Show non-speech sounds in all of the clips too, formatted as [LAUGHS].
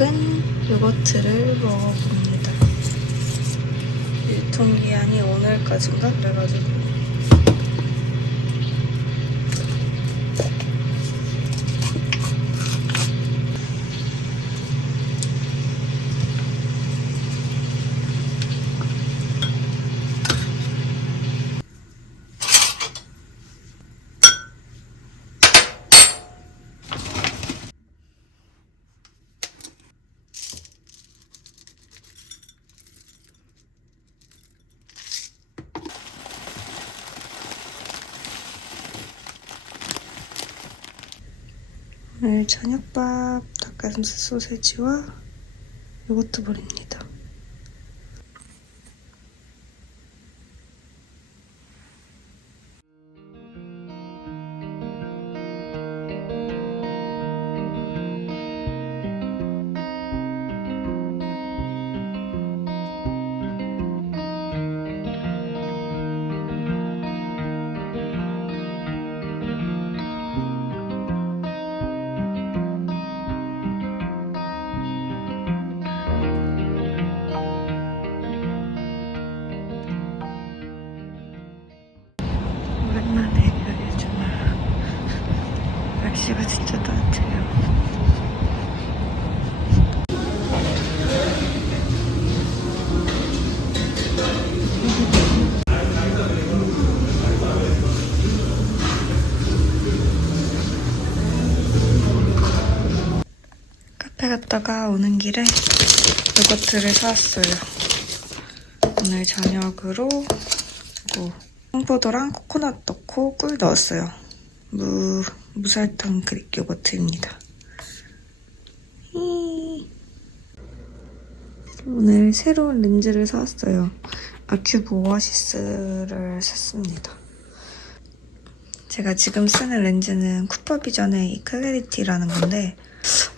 저녁은 요거트를 먹어봅니다. 유통기한이 오늘까지인가? 그래가지고 오늘 저녁밥 닭가슴살 소세지와 요거트 볼입니다. 날씨가 진짜 따뜻해요. 카페 갔다가 오는 길에 요거트를 사왔어요. 오늘 저녁으로 홍포도랑 코코넛 넣고 꿀 넣었어요. 무, 무설탕 그릭 요거트입니다. 히. 오늘 새로운 렌즈를 사왔어요. 아큐브 오아시스를 샀습니다. 제가 지금 쓰는 렌즈는 쿠퍼비전의 이 클래리티라는 건데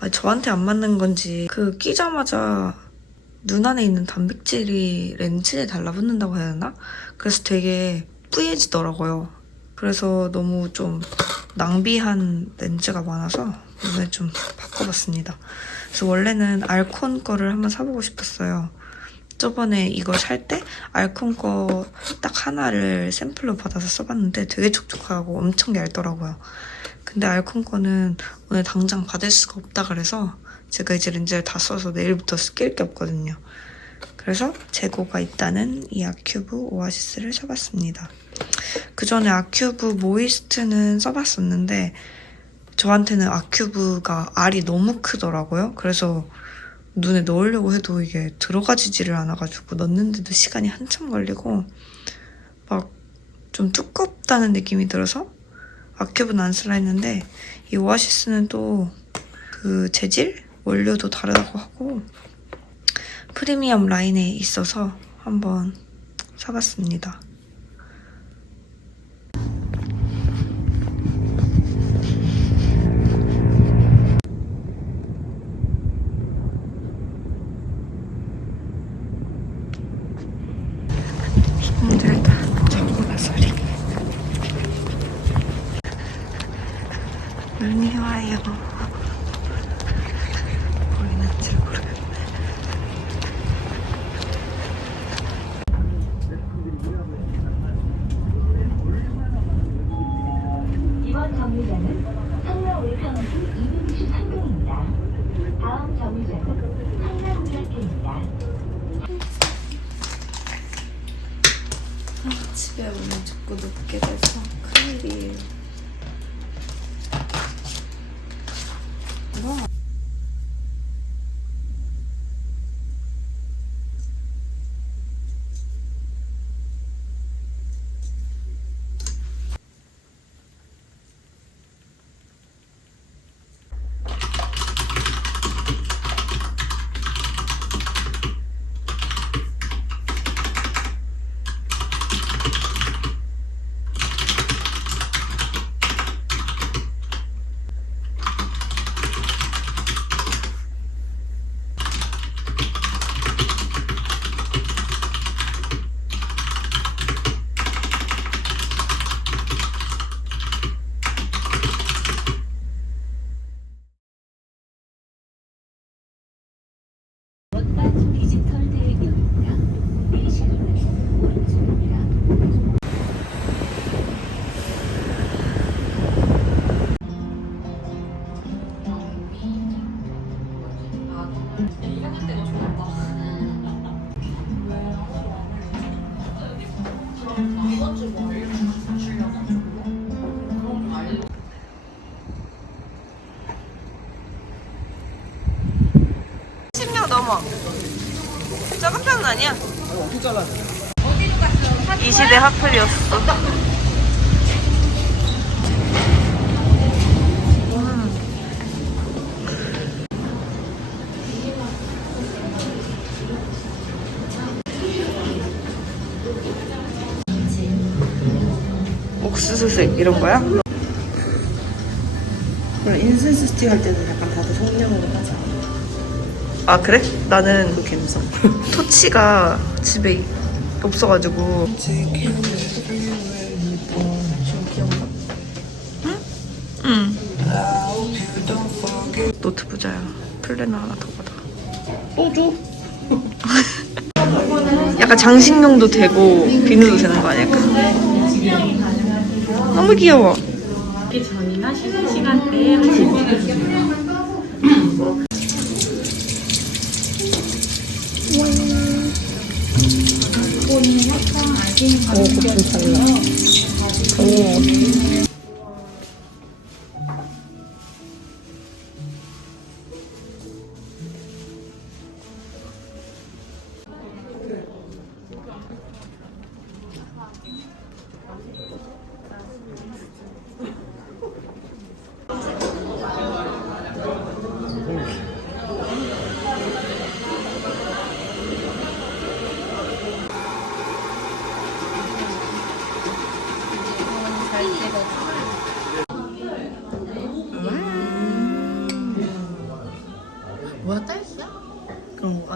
아, 저한테 안 맞는 건지 그 끼자마자 눈 안에 있는 단백질이 렌즈에 달라붙는다고 해야 되나? 그래서 되게 뿌얘지더라고요. 그래서 너무 좀 낭비한 렌즈가 많아서 오늘 좀 바꿔봤습니다. 그래서 원래는 알콘 거를 한번 사보고 싶었어요. 저번에 이거 살때 알콘 거 딱 하나를 샘플로 받아서 써봤는데 되게 촉촉하고 엄청 얇더라고요. 근데 알콘 거는 오늘 당장 받을 수가 없다 그래서 제가 이제 렌즈를 다 써서 내일부터 쓸게 없거든요. 그래서 재고가 있다는 이 아큐브 오아시스를 사봤습니다. 그 전에 아큐브 모이스트는 써봤었는데 저한테는 아큐브가 알이 너무 크더라고요. 그래서 눈에 넣으려고 해도 이게 들어가지지를 않아가지고 넣는데도 시간이 한참 걸리고 막 좀 두껍다는 느낌이 들어서 아큐브는 안 쓰라 했는데 이 오아시스는 또 그 재질? 원료도 다르다고 하고 프리미엄 라인에 있어서 한번 사봤습니다. 눈이 와요. 보이는지 모르겠네. 이번 정류장은 성남 울평시 263동입니다. 다음 정류장은 성남울락입니다. 집에 오늘 자꾸 늦게 돼서 큰일이에요. wrong. 명 넘어. 작은 편은 아니야. 이 시대 하플이었어. 수수색 이런 거야? 그럼 인센스 스틱 할 때는 약간 다들 성냥으로 하자. 아 그래? 나는 그 감성. 토치가 집에 없어가지고 지금 기억나? 응 노트 부자야 플래너 하나 더 받아 또 줘? [LAUGHS] 약간 장식용도 되고 비누도 되는 거 아닐까? 너무 귀여워 기 전이나 쉬는 시간대에 하시면 오, 곱좀 달라. 오.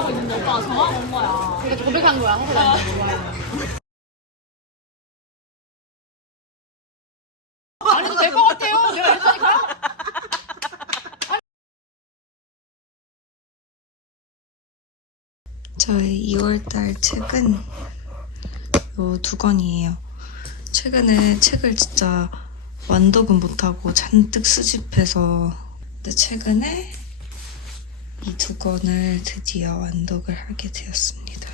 고 있는데 오빠가 전화 온 거야. 그러니까 고백한 거야. 항상. 안 해도 될 것 같아요. 내가 이랬다니까요. 저의 2월달 책은 요 두 권이에요. 최근에 책을 진짜 완독은 못하고 잔뜩 수집해서 근데 최근에 이 두 권을 드디어 완독을 하게 되었습니다.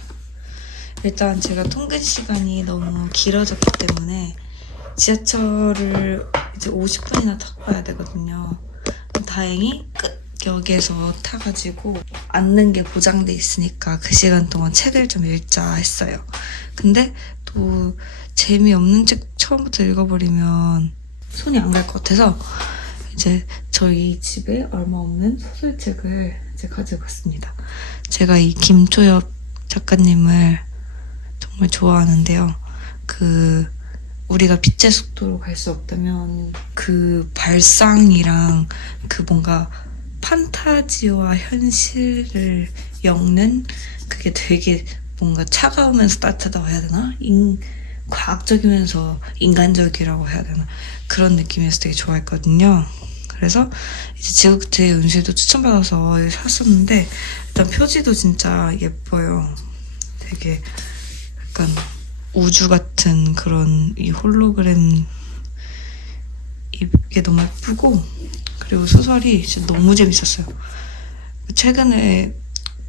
일단 제가 통근 시간이 너무 길어졌기 때문에 지하철을 이제 50분이나 타고 가야 되거든요. 다행히 끝역에서 타가지고 앉는 게 보장돼 있으니까 그 시간 동안 책을 좀 읽자 했어요. 근데 또 재미없는 책 처음부터 읽어버리면 손이 안 갈 것 같아서 이제 저희 집에 얼마 없는 소설책을 이 제 가지고 갔습니다. 제가 이 김초엽 작가님을 정말 좋아하는데요. 그 우리가 빛의 속도로 갈 수 없다면 그 발상이랑 그 뭔가 판타지와 현실을 엮는 그게 되게 뭔가 차가우면서 따뜻하다고 해야 되나? 인, 과학적이면서 인간적이라고 해야 되나? 그런 느낌이어서 되게 좋아했거든요. 그래서 이제 지옥트의 운세도 추천받아서 샀었는데 일단 표지도 진짜 예뻐요. 되게 약간 우주 같은 그런 이 홀로그램 이게 너무 예쁘고 그리고 소설이 진짜 너무 재밌었어요. 최근에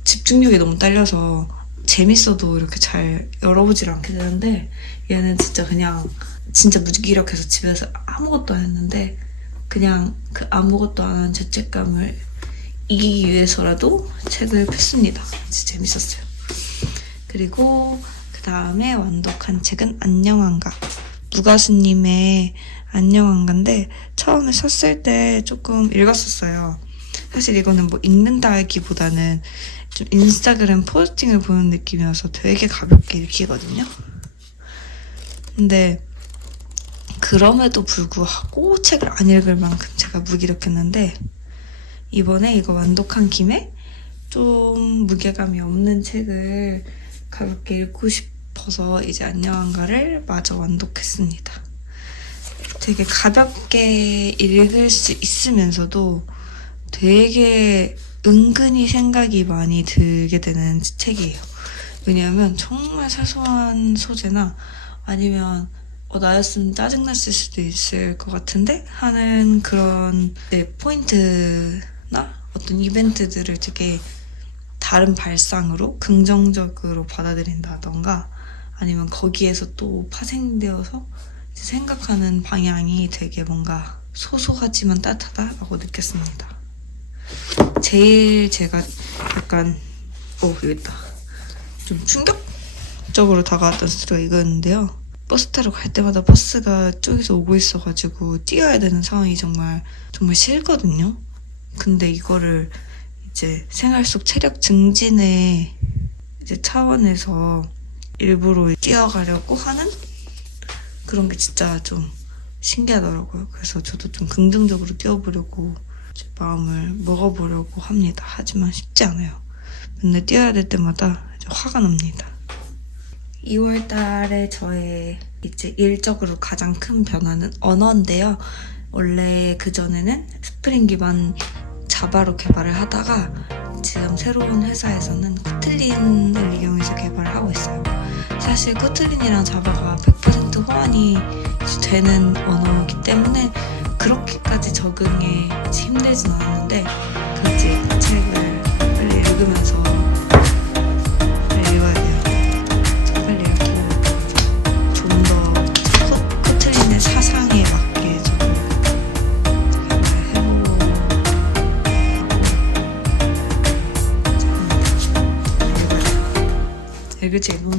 집중력이 너무 딸려서 재밌어도 이렇게 잘 열어보질 않게 되는데 얘는 진짜 그냥 진짜 무기력해서 집에서 아무것도 안 했는데 그냥 그 아무것도 안한 죄책감을 이기기 위해서라도 책을 폈습니다. 진짜 재밌었어요. 그리고 그 다음에 완독한 책은 안녕한가. 무가수님의 안녕한가인데 처음에 샀을 때 조금 읽었었어요. 사실 이거는 뭐 읽는다기보다는 좀 인스타그램 포스팅을 보는 느낌이어서 되게 가볍게 읽히거든요. 근데 그럼에도 불구하고 책을 안 읽을 만큼 제가 무기력했는데 이번에 이거 완독한 김에 좀 무게감이 없는 책을 가볍게 읽고 싶어서 이제 안녕한가를 마저 완독했습니다. 되게 가볍게 읽을 수 있으면서도 되게 은근히 생각이 많이 들게 되는 책이에요. 왜냐하면 정말 사소한 소재나 아니면 어, 나였으면 짜증났을 수도 있을 것 같은데 하는 그런 네, 포인트나 어떤 이벤트들을 되게 다른 발상으로 긍정적으로 받아들인다던가 아니면 거기에서 또 파생되어서 생각하는 방향이 되게 뭔가 소소하지만 따뜻하다라고 느꼈습니다. 제일 제가 약간 어 여기 있다. 좀 충격적으로 다가왔던 스토리가 이거였는데요. 버스 타러 갈 때마다 버스가 쪽에서 오고 있어가지고 뛰어야 되는 상황이 정말 정말 싫거든요. 근데 이거를 이제 생활 속 체력 증진의 이제 차원에서 일부러 뛰어가려고 하는 그런 게 진짜 좀 신기하더라고요. 그래서 저도 좀 긍정적으로 뛰어보려고 제 마음을 먹어보려고 합니다. 하지만 쉽지 않아요. 맨날 뛰어야 될 때마다 화가 납니다. 2월 달에 저의 이제 일적으로 가장 큰 변화는 언어인데요. 원래 그전에는 스프링 기반 자바로 개발을 하다가 지금 새로운 회사에서는 코틀린을 이용해서 개발을 하고 있어요. 사실 코틀린이랑 자바가 100% 호환이 되는 언어이기 때문에 그렇게까지 적응에 힘들진 않았는데 그 책을 읽으면서